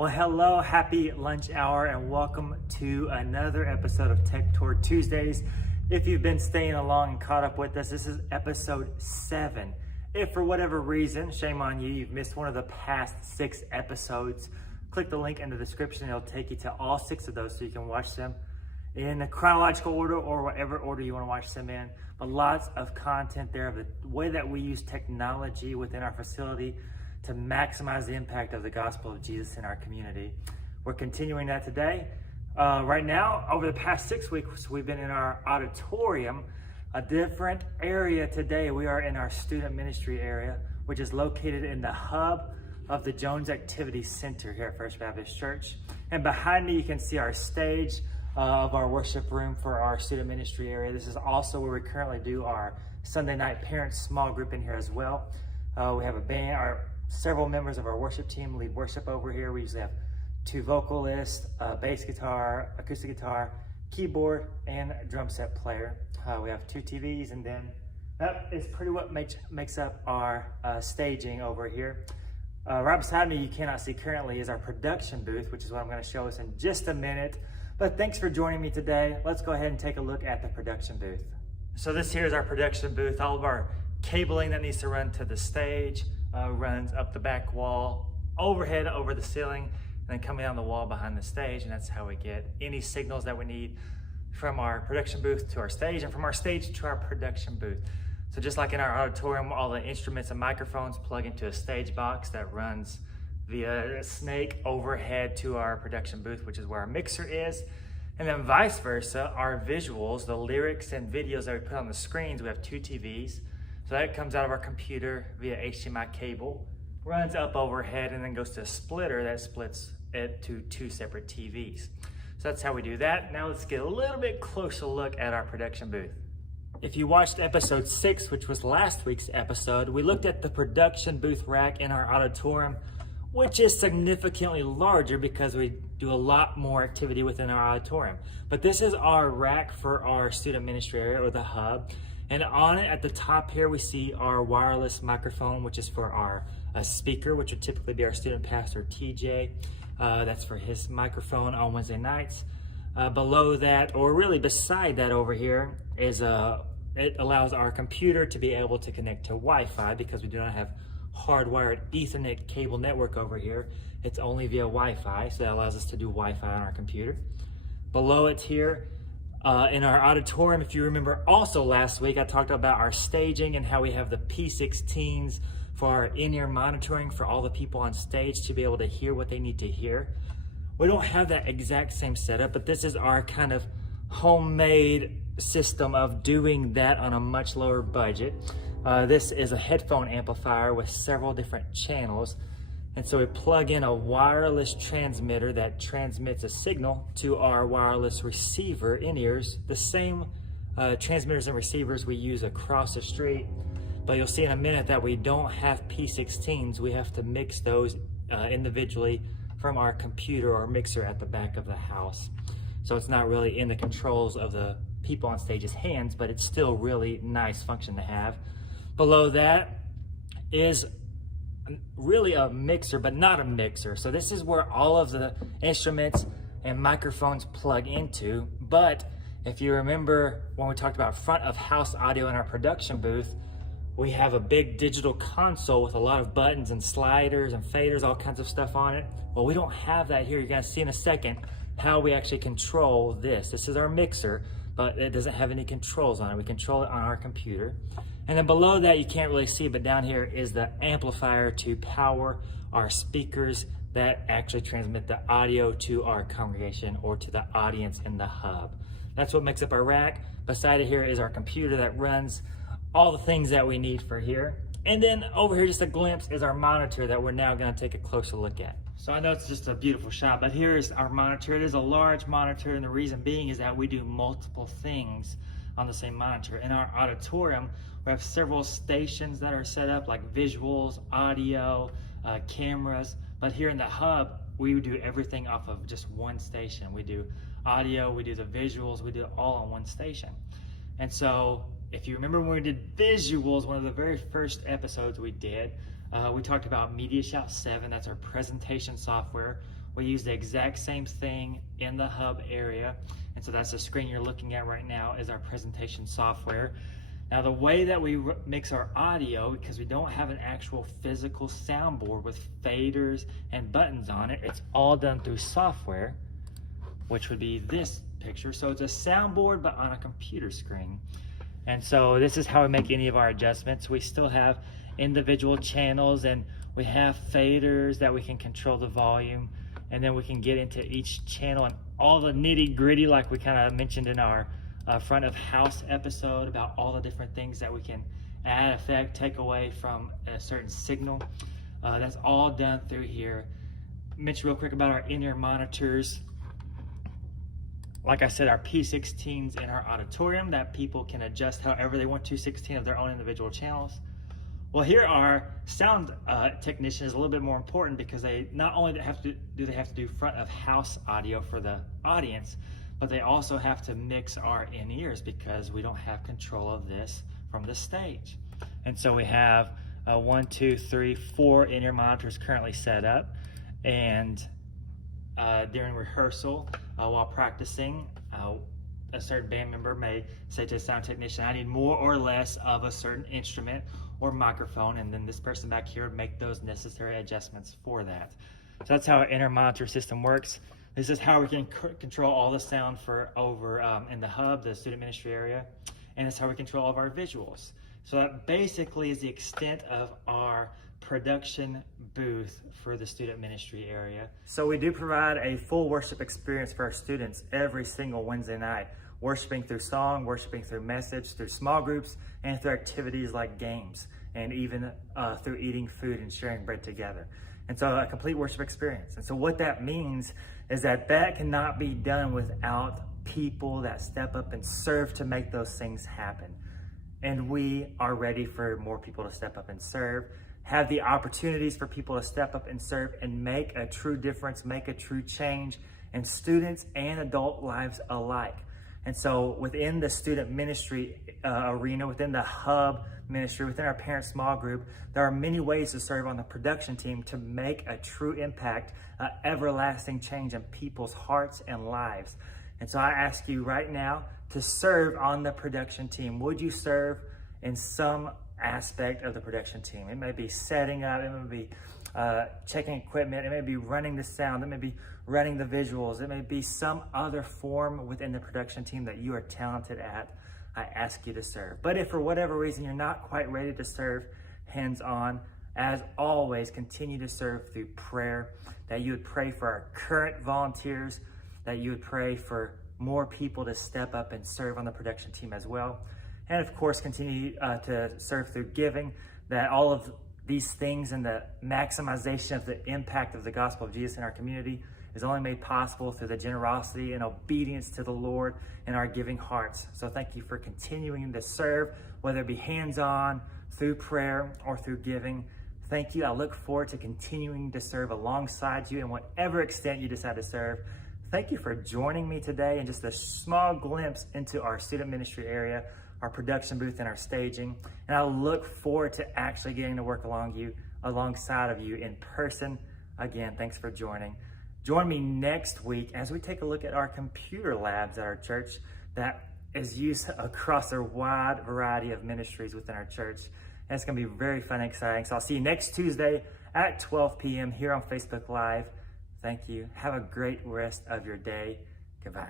Well, hello, happy lunch hour, and welcome to another episode of Tech Tour Tuesdays. If you've been staying along and caught up with us, this is episode 7. If for whatever reason, shame on you, you've missed one of the past 6 episodes, click the link in the description. It'll take you to all 6 of those so you can watch them in a chronological order or whatever order you want to watch them in. But lots of content there of the way that we use technology within our facility to maximize the impact of the gospel of Jesus in our community. We're continuing that today. Right now, over the past 6 weeks, we've been in our auditorium, a different area today. We are in our student ministry area, which is located in the hub of the Jones Activity Center here at First Baptist Church. And behind me, you can see our stage of our worship room for our student ministry area. This is also where we currently do our Sunday night parents small group in here as well. We have a band, several members of our worship team lead worship over here. We usually have 2 vocalists, bass guitar, acoustic guitar, keyboard, and drum set player. We have 2 TVs, and then that is pretty what makes up our staging over here. Right beside me, you cannot see currently, is our production booth, which is what I'm going to show us in just a minute. But thanks for joining me today. Let's go ahead and take a look at the production booth. So this here is our production booth. All of our cabling that needs to run to the stage runs up the back wall, overhead over the ceiling, and then coming down the wall behind the stage. And that's how we get any signals that we need from our production booth to our stage, and from our stage to our production booth. So just like in our auditorium, all the instruments and microphones plug into a stage box that runs via a snake overhead to our production booth, which is where our mixer is. And then vice versa, our visuals, the lyrics and videos that we put on the screens, we have 2 TVs. So that comes out of our computer via HDMI cable, runs up overhead, and then goes to a splitter that splits it to 2 separate TVs. So that's how we do that. Now let's get a little bit closer look at our production booth. If you watched episode 6, which was last week's episode, we looked at the production booth rack in our auditorium, which is significantly larger because we do a lot more activity within our auditorium. But this is our rack for our student ministry area, or the hub. And on it at the top here, we see our wireless microphone, which is for our speaker, which would typically be our student pastor, TJ. That's for his microphone on Wednesday nights. Below that, or really beside that over here, is it allows our computer to be able to connect to Wi-Fi, because we do not have hardwired Ethernet cable network over here. It's only via Wi-Fi, so that allows us to do Wi-Fi on our computer. Below it here, in our auditorium, if you remember also last week, I talked about our staging and how we have the P16s for our in-ear monitoring for all the people on stage to be able to hear what they need to hear. We don't have that exact same setup, but this is our kind of homemade system of doing that on a much lower budget. This is a headphone amplifier with several different channels. And so we plug in a wireless transmitter that transmits a signal to our wireless receiver in-ears, the same transmitters and receivers we use across the street. But you'll see in a minute that we don't have P16s. We have to mix those individually from our computer or mixer at the back of the house. So it's not really in the controls of the people on stage's hands, but it's still really nice function to have. Below that is really a mixer, but not a mixer. So this is where all of the instruments and microphones plug into. But if you remember when we talked about front of house audio in our production booth, we have a big digital console with a lot of buttons and sliders and faders, all kinds of stuff on it. Well, we don't have that here. You're gonna see in a second how we actually control this. This is our mixer, but it doesn't have any controls on it. We control it on our computer. And then below that, you can't really see, but down here is the amplifier to power our speakers that actually transmit the audio to our congregation or to the audience in the hub. That's what makes up our rack. Beside it here is our computer that runs all the things that we need for here. And then over here, just a glimpse, is our monitor that we're now gonna take a closer look at. So I know it's just a beautiful shot, but here is our monitor. It is a large monitor, and the reason being is that we do multiple things on the same monitor. In our auditorium, we have several stations that are set up, like visuals, audio, cameras. But here in the hub, we do everything off of just one station. We do audio, we do the visuals, we do it all on one station. And so if you remember when we did visuals, one of the very first episodes we did, we talked about MediaShout 7. That's our presentation software. We use the exact same thing in the hub area. And so that's the screen you're looking at right now is our presentation software. Now the way that we mix our audio, because we don't have an actual physical soundboard with faders and buttons on it, it's all done through software, which would be this picture. So it's a soundboard, but on a computer screen. And so this is how we make any of our adjustments. We still have individual channels, and we have faders that we can control the volume, and then we can get into each channel and all the nitty gritty, like we kind of mentioned in our front of house episode about all the different things that we can add, affect, take away from a certain signal. That's all done through here. Mention real quick about our in-ear monitors. Like I said, our P16s in our auditorium that people can adjust however they want to, 16 of their own individual channels. Well, here our sound technician is a little bit more important because they not only have to do front of house audio for the audience, but they also have to mix our in-ears because we don't have control of this from the stage. And so we have 1, 2, 3, 4 in-ear monitors currently set up, and during rehearsal, while practicing, a certain band member may say to a sound technician, I need more or less of a certain instrument or microphone, and then this person back here would make those necessary adjustments for that. So that's how our in-ear monitor system works. This is how we can control all the sound for over in the hub, the student ministry area, and it's how we control all of our visuals. So that basically is the extent of our production booth for the student ministry area. So we do provide a full worship experience for our students every single Wednesday night, worshiping through song, worshiping through message, through small groups, and through activities like games, and even through eating food and sharing bread together. And so a complete worship experience. And so what that means is that cannot be done without people that step up and serve to make those things happen. And we are ready for more people to step up and serve, have the opportunities for people to step up and serve and make a true difference, make a true change in students and adult lives alike. And so within the student ministry arena, within the hub ministry, within our parent small group, there are many ways to serve on the production team to make a true impact, everlasting change in people's hearts and lives. And so I ask you right now to serve on the production team. Would you serve in some aspect of the production team? It may be setting up, it may be checking equipment, it may be running the sound, it may be running the visuals, it may be some other form within the production team that you are talented at. I ask you to serve. But if for whatever reason you're not quite ready to serve hands-on, as always, continue to serve through prayer, that you would pray for our current volunteers, that you would pray for more people to step up and serve on the production team as well. And of course, continue to serve through giving, that all of these things and the maximization of the impact of the gospel of Jesus in our community is only made possible through the generosity and obedience to the Lord in our giving hearts. So thank you for continuing to serve, whether it be hands-on, through prayer, or through giving. Thank you. I look forward to continuing to serve alongside you in whatever extent you decide to serve. Thank you for joining me today and just a small glimpse into our student ministry area, our production booth, and our staging. And I look forward to actually getting to work alongside of you in person. Again, thanks for joining. Join me next week as we take a look at our computer labs at our church that is used across a wide variety of ministries within our church. And it's going to be very fun and exciting. So I'll see you next Tuesday at 12 p.m. here on Facebook Live. Thank you. Have a great rest of your day. Goodbye.